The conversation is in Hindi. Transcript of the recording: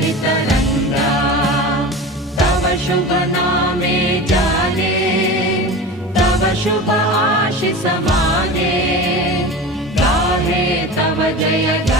तरंगा तव शुभ नामे जाने तव शुभ आशीष माने गाहे तव जय